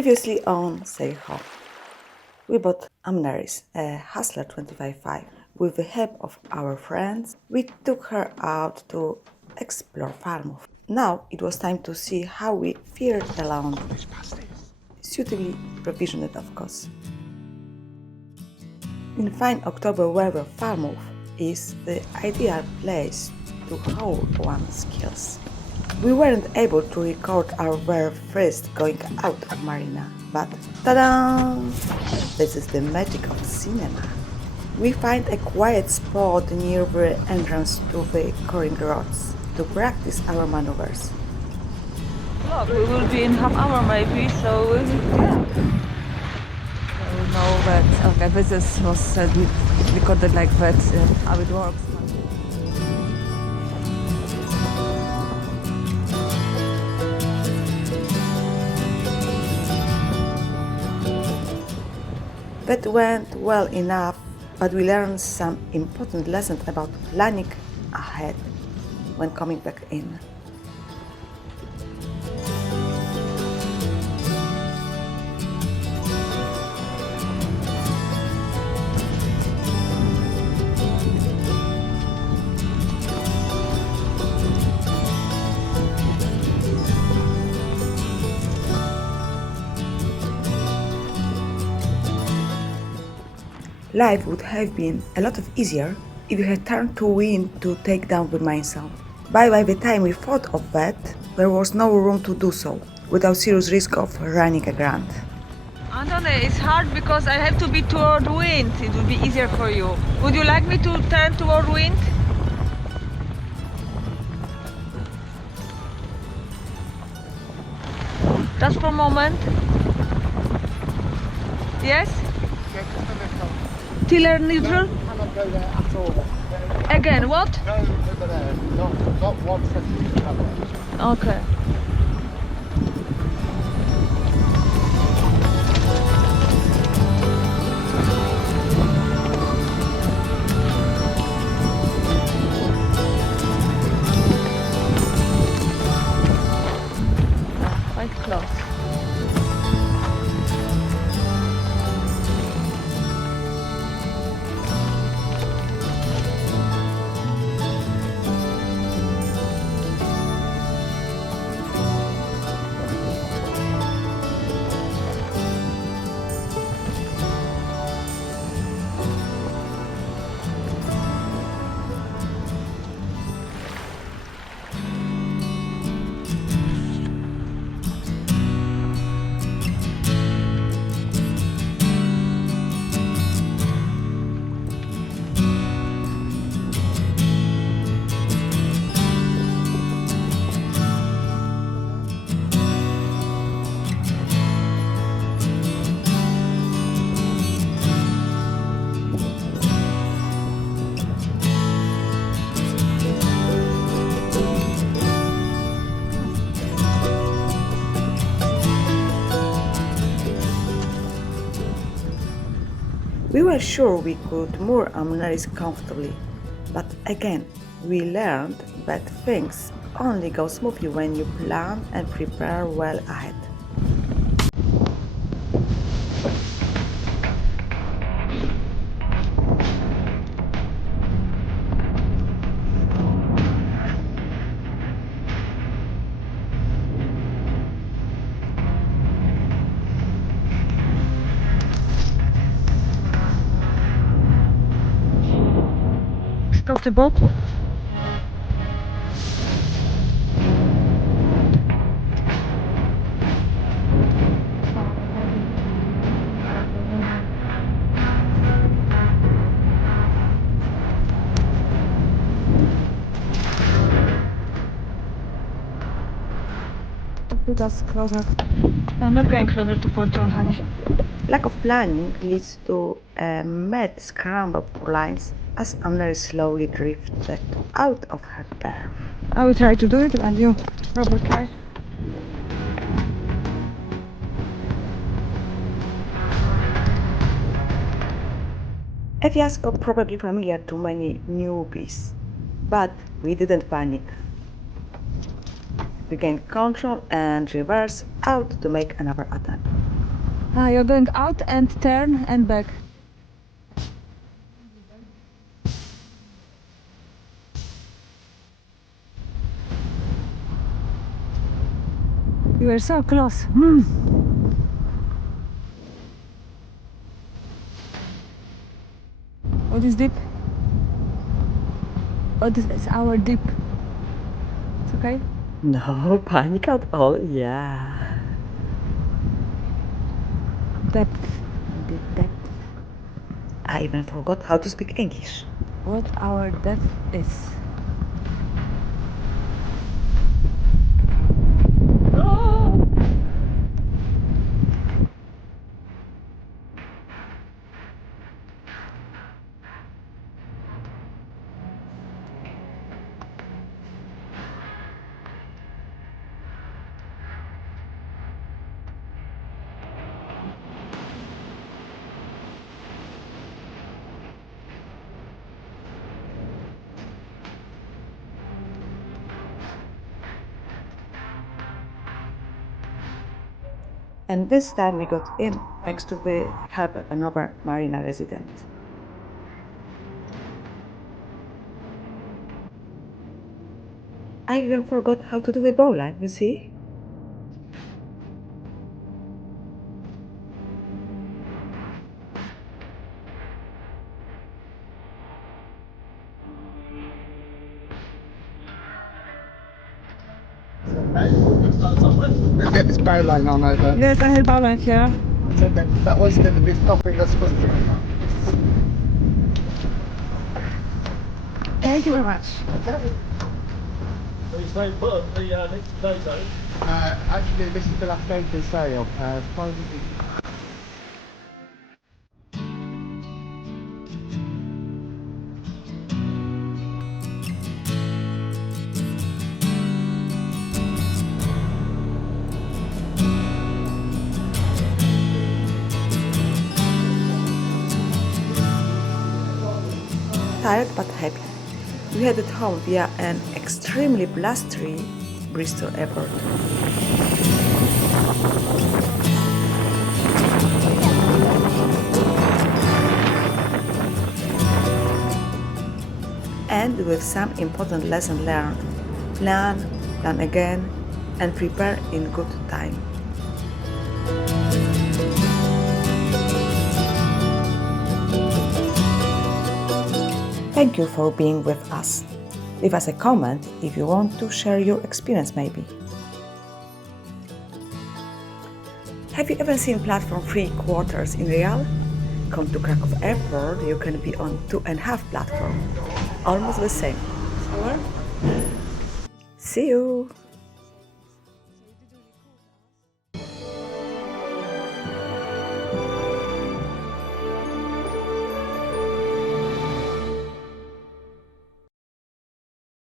Previously on Sailho, we bought Amneris, a Hustler 25.5. With the help of our friends, we took her out to explore Falmouth. Now it was time to see how we fared along, suitably provisioned of course. In fine October weather, Falmouth is the ideal place to hone one's skills. We weren't able to record our very first going out of Marina, but ta-da! This is the magic of cinema. We find a quiet spot near the entrance to the coring rods to practice our maneuvers. Look, we will be in half hour maybe, so yeah. So we know that, okay, this was recorded like that, how it works. That went well enough, but we learned some important lessons about planning ahead when coming back in. Life would have been a lot easier if we had turned to wind to take down the mainsail. But by the time we thought of that, there was no room to do so, without serious risk of running aground. Anthony, it's hard because I have to be toward wind. It will be easier for you. Would you like me to turn toward wind? Just for a moment. Yes? Tiller neutral? Cannot go there at all. Again, what? Go over there. Not 1 centimetre cover. Okay. Quite close. We were sure we could moor Amneris comfortably, but again, we learned that things only go smoothly when you plan and prepare well ahead. Stop the boat. Put us closer. I'm not going closer to Port John, honey. Lack of planning leads to a mad scramble for lines as Amneris slowly drifted out of her berth. I will try to do it and you probably try. A fiasco probably familiar to many newbies, but we didn't panic. We gained control and reversed out to make another attempt. You're going out and turn and back. You were so close. What is deep? Oh, this is our deep. It's okay? No panic at all, yeah. Depth. Deep depth. I even forgot how to speak English. What our depth is. And this time we got in thanks to the help of another marina resident. I even forgot how to do the bowline, you see? Let's get this bow line on over. Yes, I have balance here. So that was going to be stopping us from Thank you very much. actually, this is the last day to sail. Probably. Tired but happy. We headed home via an extremely blustery Bristol airport. And with some important lesson learned. Plan again, and prepare in good time. Thank you for being with us. Leave us a comment if you want to share your experience maybe. Have you ever seen platform 3/4 in real? Come to Krakow Airport, you can be on 2.5 platform. Almost the same. See you!